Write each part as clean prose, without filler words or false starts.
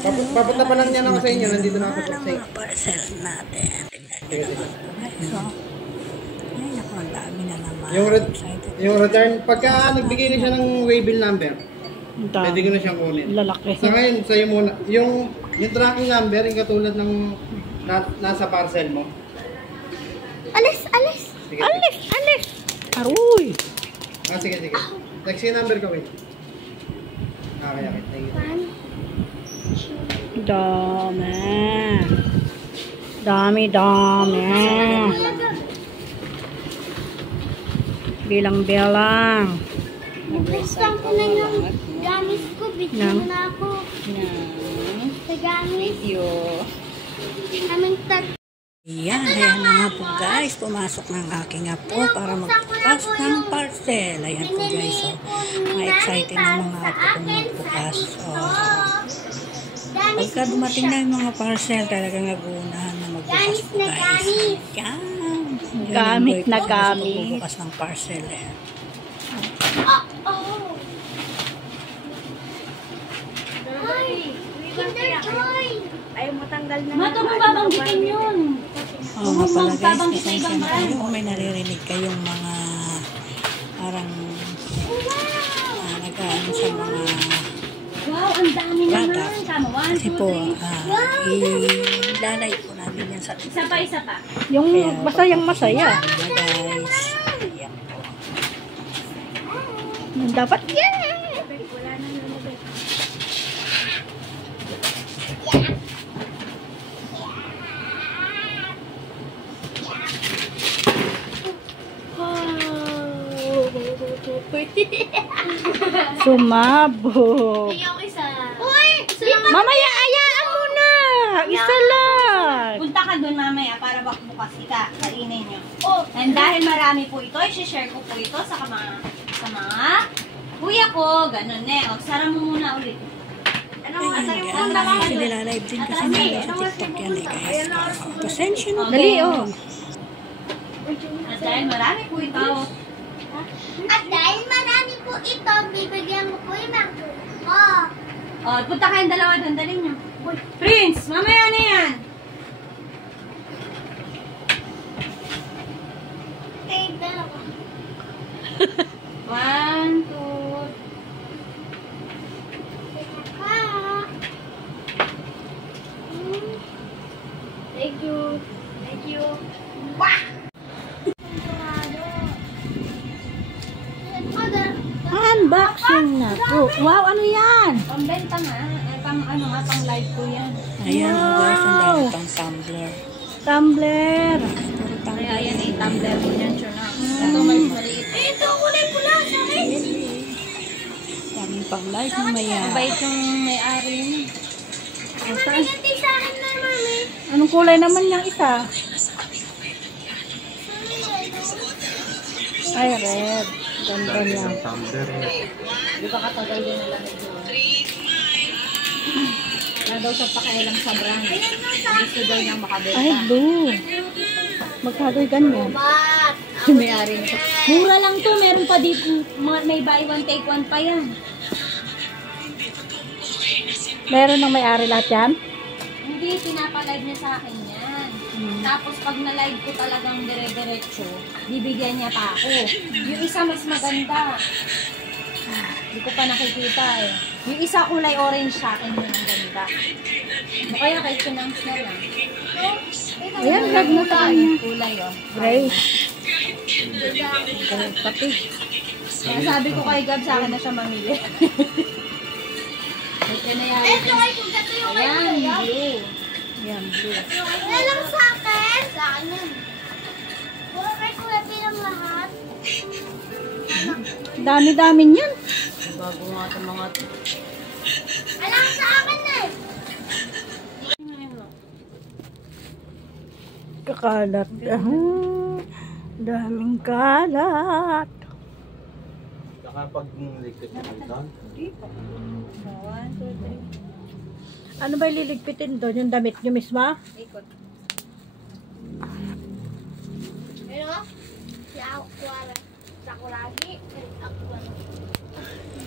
Papunta pa lang niya ako sa inyo. Nandito na ako sa mga parcel natin. Tingnan nyo naman guys. So, ay naku, ang dami na naman. Yung return, pagka nagbigay na siya ng waybill number, pwede ko na siyang kunin. Lalaki. Sa ngayon, sa'yo muna. Yung tracking number, yung katulad ng nasa parcel mo. Alis! Sige, Alis! Aruy! sige. Text yung number ko, wait. Okay. Thank you. Dami. Bilang-bilang. Nagpustang ko na yung gamis ko. Bigyan mo na ako. Sa gamis. Kaming Ayan na nga po guys. Pumasok ng aking apo para magbukas ng parcel. Ayan po guys. So, ma-excited na mga apo kung magbukas. So, pagka dumating na yung mga parcel, talagang naguunahan na magbukas po guys. Ayan. Gamit na gamit. Magbukas ng parcel. Kinder Joy! Ayaw mo tanggal na. Mato mo babanggitin yun. Oo nga pala guys, pasensya na kayo kung may naririnig kayong mga parang nag-ano sa mga Wow, ang dami naman. Tama, 1, 2, 3. kasi po, ilalay po namin yan sa Isa pa. yung masayang masaya. Guys, yan po. Dapat yan! Wala na nalagay. Sumabog. Yung isa. Uy! Mamaya, ayaan mo na! Isa lang! Punta ka doon mamaya para bukas kainin nyo. Oh, and dahil marami po ito, i-share ko po ito sa mga kuya ko. Ganun O, sara mo muna ulit. Kasi nilalive din kasi namin sa TikTok yan guys. Pasensya na. Dali, po. At dahil marami po ito, bibigyan mo po yung McDonald's ko. punta kayong dalawa doon, dali nyo. Prince, mamaya na yan. Okay, dalawa. 1, 2, Thank you. Wah! Unboxing na po. Wow, ano yan? pambenta nga. Pang live po yan. Ayan guys, ang dami pang tumbler. Tumbler. Kaya yan tumbler po yan, Chona. Ito maliit. Ito, kulay pula sa akin. Daming pang live na maya. Mabait yung may-ari yun. Hindi sa akin na, mami. Anong kulay naman yung isa? Ay, red. Ganda niya. Di ba katagal din nila nito? Wala daw siya pakialam sa brand. Gusto daw niyang makabenta. Ay, blue. Magkagoy ganyan. Yung may-ari nito. Mura lang to. Meron pa dito. May buy one, take one pa yan. Meron ng may-ari lahat yan? Hindi, pinapalive niya sa akin yan. Tapos pag na-live ko talagang dire-diretso, bibigyan niya pa ako. Yung isa mas maganda. Hindi ko pa nakikita eh. Yung isa kulay orange sa akin yun ang ganda. O kaya kay Chinangs na lang. Ayan, red na sa kanya. Kulay Gray. Gray pati. Kaya sabi ko kay Gab sa akin na siya mamili. Ito na yan. Ayan, blue. Ayan, blue. Wala lang sa akin. Sa akin yun. Puro kay Kuya Pinang lahat. Dami-dami niyan. Bago nga ito mga ito. Wala sa akin eh. Kakalat. Daming kalat. Saka pag ligpit na ito? Hindi pa. 1, 2, 3. Ano ba ililigpitin doon? Yung damit nyo mismo? Ikot. Pero, si Aquara. Sa ako lagi. Aquara.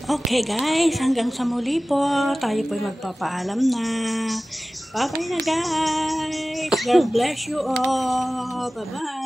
Okay guys, hanggang sa muli po. Tayo po'y magpapaalam na. Bye-bye na guys. God bless you all. Bye-bye.